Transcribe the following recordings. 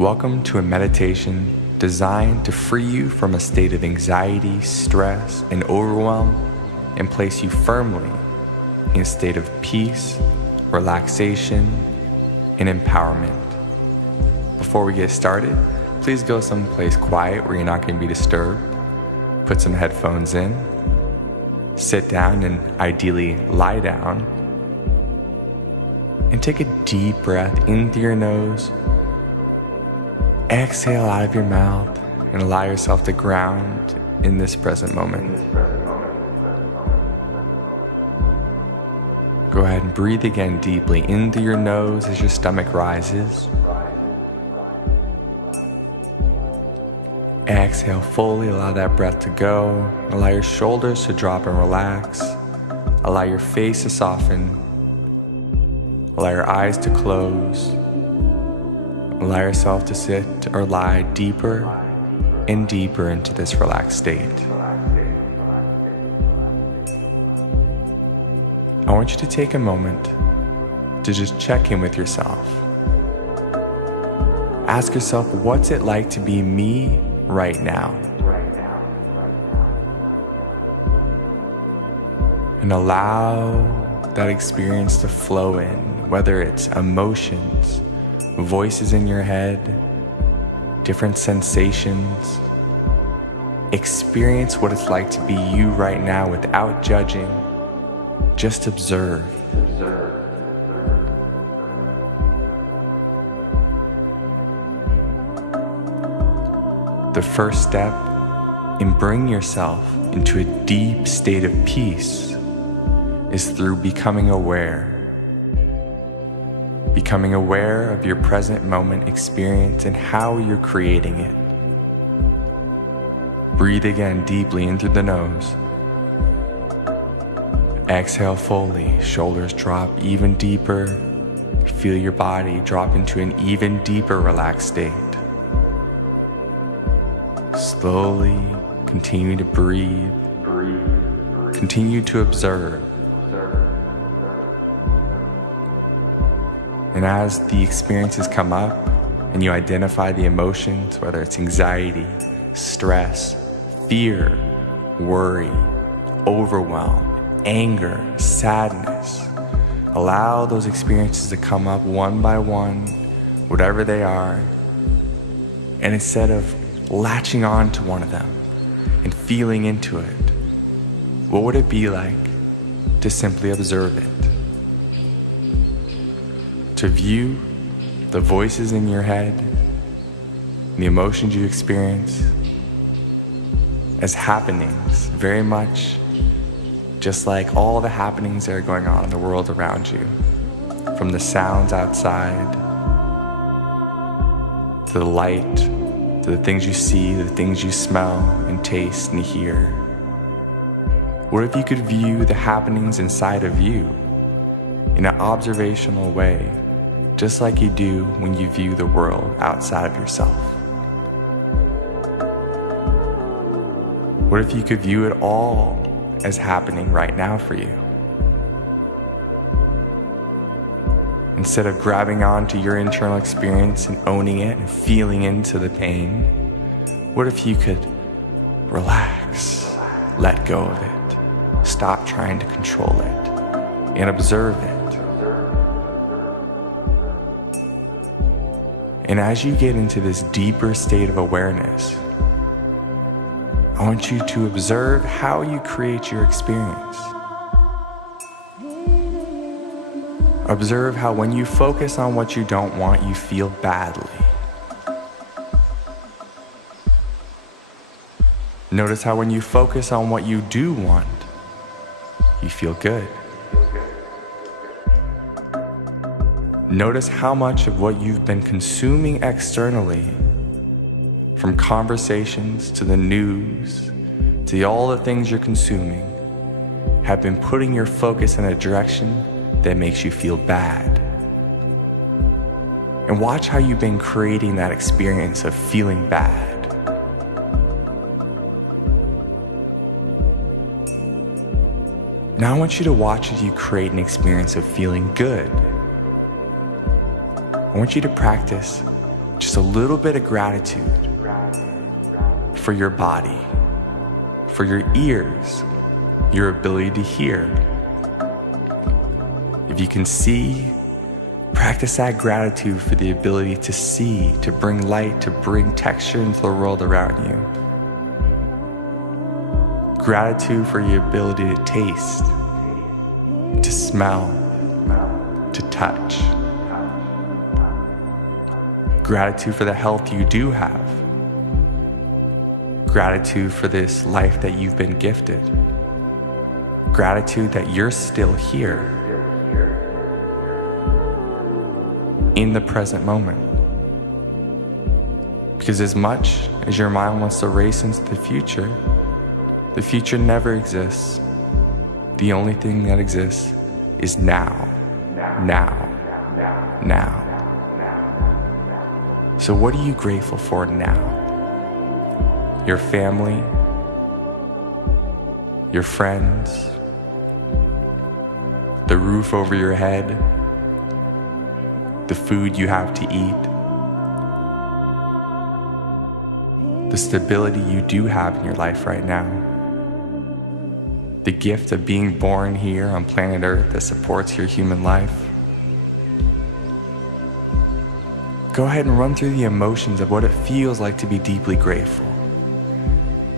Welcome to a meditation designed to free you from a state of anxiety, stress, and overwhelm and place you firmly in a state of peace, relaxation, and empowerment. Before we get started, please go someplace quiet where you're not going to be disturbed. Put some headphones in, sit down and ideally lie down, and take a deep breath in through your nose. Exhale out of your mouth and allow yourself to ground in this present moment. Go ahead and breathe again deeply in through your nose as your stomach rises. Exhale fully, allow that breath to go. Allow your shoulders to drop and relax. Allow your face to soften. Allow your eyes to close. Allow yourself to sit or lie deeper and deeper into this relaxed state. I want you to take a moment to just check in with yourself. Ask yourself, what's it like to be me right now? And allow that experience to flow in, whether it's emotions, voices in your head, different sensations. Experience what it's like to be you right now without judging. Just observe. The first step in bringing yourself into a deep state of peace is through becoming aware. Becoming aware of your present moment experience and how you're creating it. Breathe again deeply in through the nose. Exhale fully, shoulders drop even deeper. Feel your body drop into an even deeper relaxed state. Slowly continue to breathe. Continue to observe. And as the experiences come up and you identify the emotions, whether it's anxiety, stress, fear, worry, overwhelm, anger, sadness, allow those experiences to come up one by one, whatever they are. And instead of latching on to one of them and feeling into it, what would it be like to simply observe it? To view the voices in your head, the emotions you experience as happenings, very much just like all the happenings that are going on in the world around you, from the sounds outside, to the light, to the things you see, the things you smell and taste and hear. What if you could view the happenings inside of you in an observational way, just like you do when you view the world outside of yourself? What if you could view it all as happening right now for you? Instead of grabbing onto your internal experience and owning it and feeling into the pain, what if you could relax, let go of it, stop trying to control it, and observe it? And as you get into this deeper state of awareness, I want you to observe how you create your experience. Observe how when you focus on what you don't want, you feel badly. Notice how when you focus on what you do want, you feel good. Notice how much of what you've been consuming externally, from conversations to the news, to all the things you're consuming, have been putting your focus in a direction that makes you feel bad. And watch how you've been creating that experience of feeling bad. Now I want you to watch as you create an experience of feeling good. I want you to practice just a little bit of gratitude for your body, for your ears, your ability to hear. If you can see, practice that gratitude for the ability to see, to bring light, to bring texture into the world around you. Gratitude for your ability to taste, to smell, to touch. Gratitude for the health you do have. Gratitude for this life that you've been gifted. Gratitude that you're still here in the present moment. Because as much as your mind wants to race into the future never exists. The only thing that exists is now, now, now. So what are you grateful for now? Your family, your friends, the roof over your head, the food you have to eat, the stability you do have in your life right now, the gift of being born here on planet Earth that supports your human life. Go ahead and run through the emotions of what it feels like to be deeply grateful.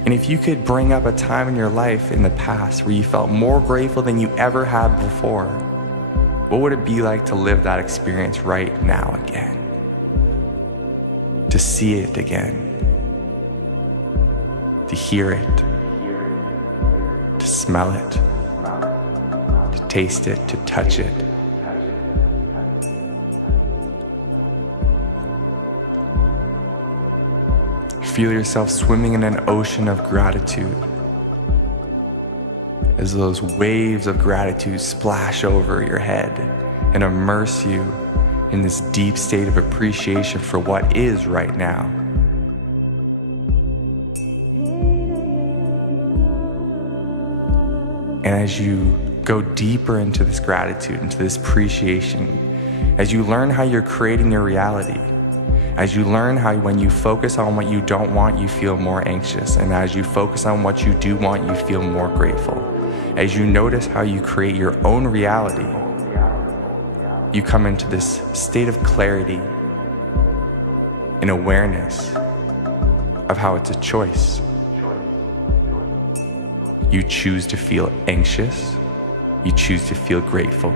And if you could bring up a time in your life in the past where you felt more grateful than you ever had before, what would it be like to live that experience right now again? To see it again, to hear it, to smell it, to taste it, to touch it. Feel yourself swimming in an ocean of gratitude as those waves of gratitude splash over your head and immerse you in this deep state of appreciation for what is right now. And as you go deeper into this gratitude, into this appreciation, as you learn how you're creating your reality, as you learn how when you focus on what you don't want, you feel more anxious. And as you focus on what you do want, you feel more grateful. As you notice how you create your own reality, you come into this state of clarity and awareness of how it's a choice. You choose to feel anxious. You choose to feel grateful.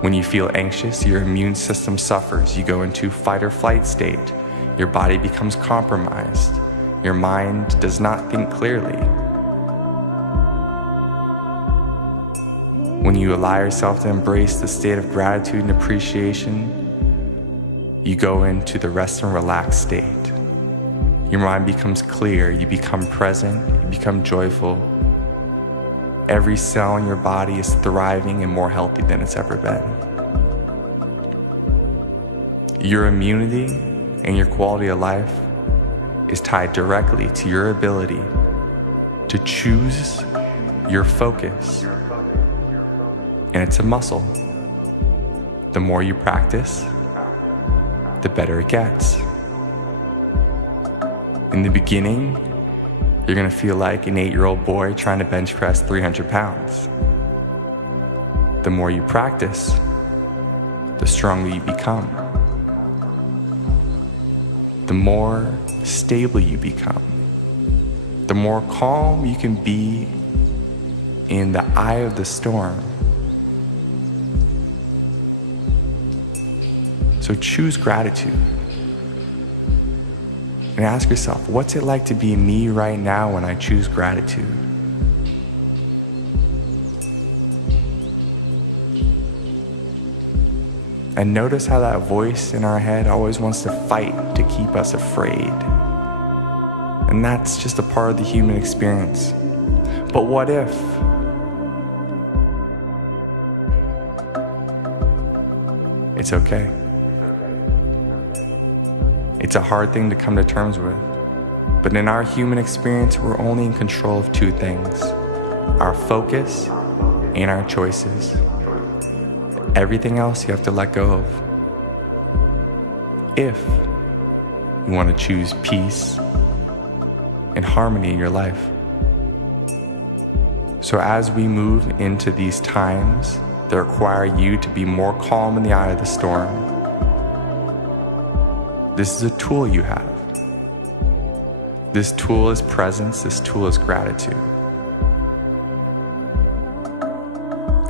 When you feel anxious, your immune system suffers. You go into fight or flight state. Your body becomes compromised. Your mind does not think clearly. When you allow yourself to embrace the state of gratitude and appreciation, you go into the rest and relax state. Your mind becomes clear. You become present. You become joyful. Every cell in your body is thriving and more healthy than it's ever been. Your immunity and your quality of life is tied directly to your ability to choose your focus. And it's a muscle. The more you practice, the better it gets. In the beginning, you're gonna feel like an 8-year-old boy trying to bench press 300 pounds. The more you practice, the stronger you become. The more stable you become. The more calm you can be in the eye of the storm. So choose gratitude. And ask yourself, what's it like to be me right now when I choose gratitude? And notice how that voice in our head always wants to fight to keep us afraid. And that's just a part of the human experience. But what if? It's okay. It's a hard thing to come to terms with, but in our human experience, we're only in control of two things: our focus and our choices. Everything else you have to let go of. If you want to choose peace and harmony in your life. So as we move into these times that require you to be more calm in the eye of the storm, this is a tool you have. This tool is presence, this tool is gratitude.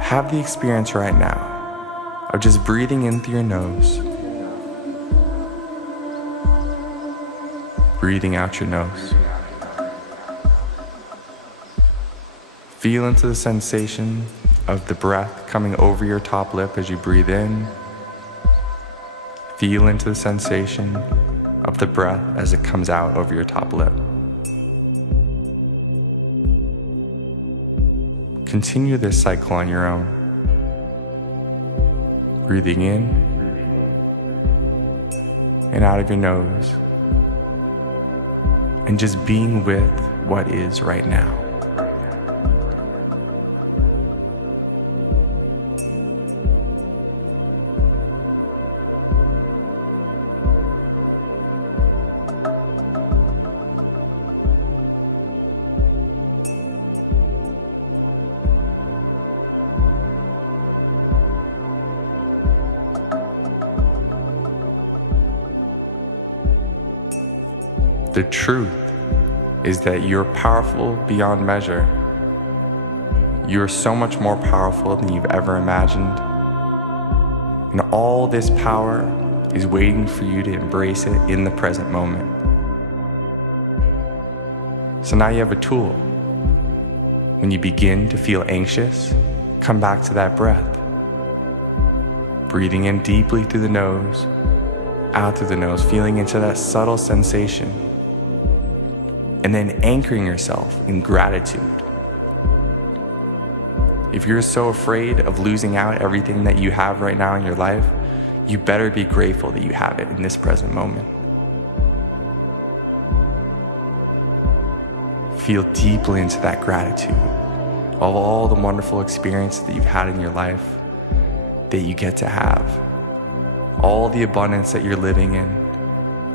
Have the experience right now of just breathing in through your nose, breathing out your nose. Feel into the sensation of the breath coming over your top lip as you breathe in. Feel into the sensation of the breath as it comes out over your top lip. Continue this cycle on your own. Breathing in and out of your nose. And just being with what is right now. The truth is that you're powerful beyond measure. You're so much more powerful than you've ever imagined. And all this power is waiting for you to embrace it in the present moment. So now you have a tool. When you begin to feel anxious, come back to that breath. Breathing in deeply through the nose, out through the nose, feeling into that subtle sensation. And then anchoring yourself in gratitude. If you're so afraid of losing out everything that you have right now in your life, you better be grateful that you have it in this present moment. Feel deeply into that gratitude of all the wonderful experiences that you've had in your life that you get to have. All the abundance that you're living in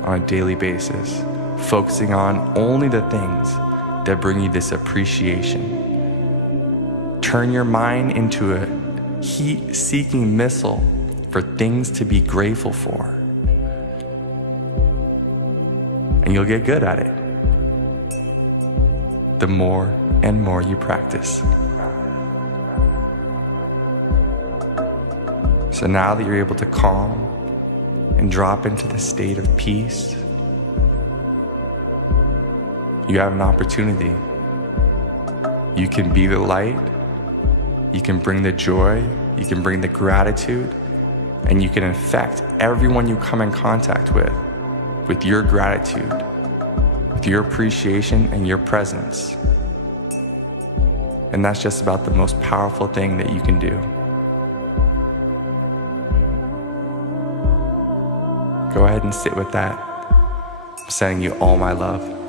on a daily basis. Focusing on only the things that bring you this appreciation. Turn your mind into a heat-seeking missile for things to be grateful for. And you'll get good at it the more and more you practice. So now that you're able to calm and drop into the state of peace, you have an opportunity. You can be the light, you can bring the joy, you can bring the gratitude, and you can affect everyone you come in contact with your gratitude, with your appreciation and your presence. And that's just about the most powerful thing that you can do. Go ahead and sit with that. I'm sending you all my love.